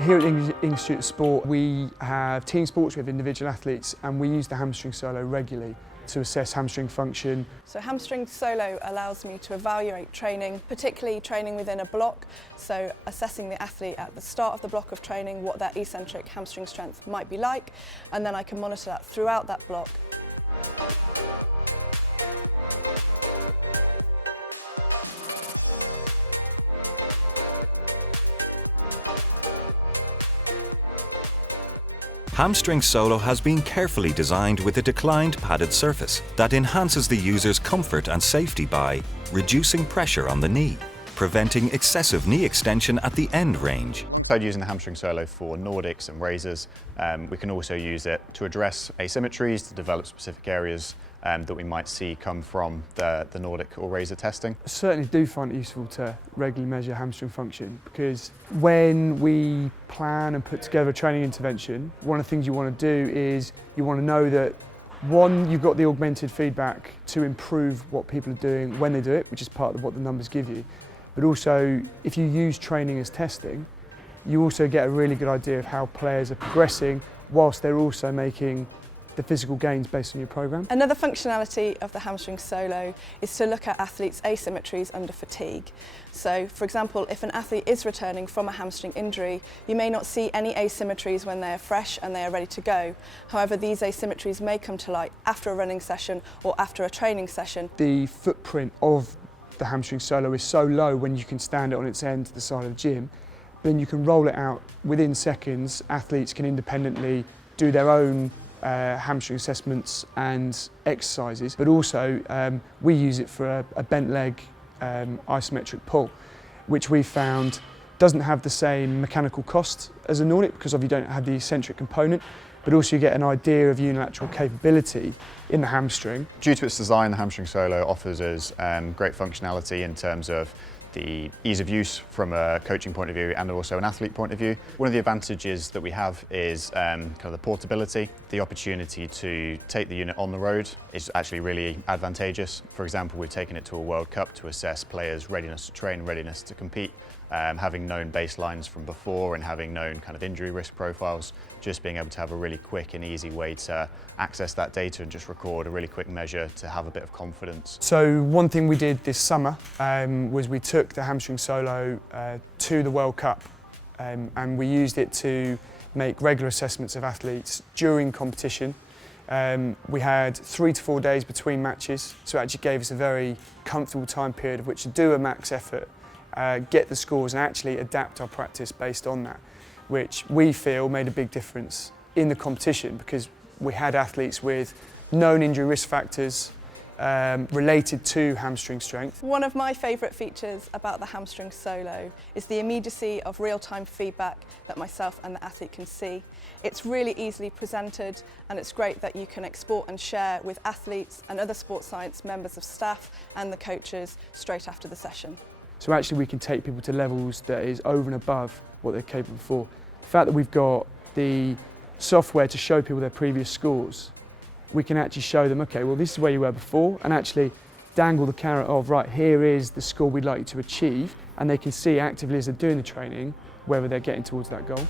Here at the English Institute of Sport, we have team sports, we have individual athletes, and we use the Hamstring Solo regularly to assess hamstring function. So Hamstring Solo allows me to evaluate training, particularly training within a block, so assessing the athlete at the start of the block of training, what their eccentric hamstring strength might be like, and then I can monitor that throughout that block. Hamstring Solo has been carefully designed with a declined padded surface that enhances the user's comfort and safety by reducing pressure on the knee, preventing excessive knee extension at the end range. Besides using the Hamstring Solo for Nordics and razors, we can also use it to address asymmetries, to develop specific areas that we might see come from the Nordic or razor testing. I certainly do find it useful to regularly measure hamstring function, because when we plan and put together a training intervention, one of the things you want to do is you want to know that, one, you've got the augmented feedback to improve what people are doing when they do it, which is part of what the numbers give you. But also, if you use training as testing, you also get a really good idea of how players are progressing whilst they're also making the physical gains based on your programme. Another functionality of the Hamstring Solo is to look at athletes' asymmetries under fatigue. So, for example, if an athlete is returning from a hamstring injury, you may not see any asymmetries when they are fresh and they are ready to go. However, these asymmetries may come to light after a running session or after a training session. The footprint of the Hamstring Solo is so low when you can stand it on its end to the side of the gym, then you can roll it out within seconds. Athletes can independently do their own hamstring assessments and exercises, but also we use it for a bent leg isometric pull, which we found doesn't have the same mechanical cost as a Nordic because you don't have the eccentric component, but also you get an idea of unilateral capability in the hamstring. Due to its design, the Hamstring Solo offers us great functionality in terms of the ease of use from a coaching point of view and also an athlete point of view. One of the advantages that we have is kind of the portability. The opportunity to take the unit on the road is actually really advantageous. For example, we've taken it to a World Cup to assess players' readiness to train, readiness to compete. Having known baselines from before and having known kind of injury risk profiles, just being able to have a really quick and easy way to access that data and just record a really quick measure to have a bit of confidence. So one thing we did this summer was we took the Hamstring Solo to the World Cup and we used it to make regular assessments of athletes during competition. We had 3 to 4 days between matches, so it actually gave us a very comfortable time period of which to do a max effort, get the scores and actually adapt our practice based on that, which we feel made a big difference in the competition because we had athletes with known injury risk factors related to hamstring strength. One of my favourite features about the Hamstring Solo is the immediacy of real-time feedback that myself and the athlete can see. It's really easily presented and it's great that you can export and share with athletes and other sports science members of staff and the coaches straight after the session. So actually we can take people to levels that is over and above what they're capable for. The fact that we've got the software to show people their previous scores, we can actually show them, okay, well this is where you were before, and actually dangle the carrot of, right, here is the score we'd like you to achieve, and they can see actively as they're doing the training whether they're getting towards that goal.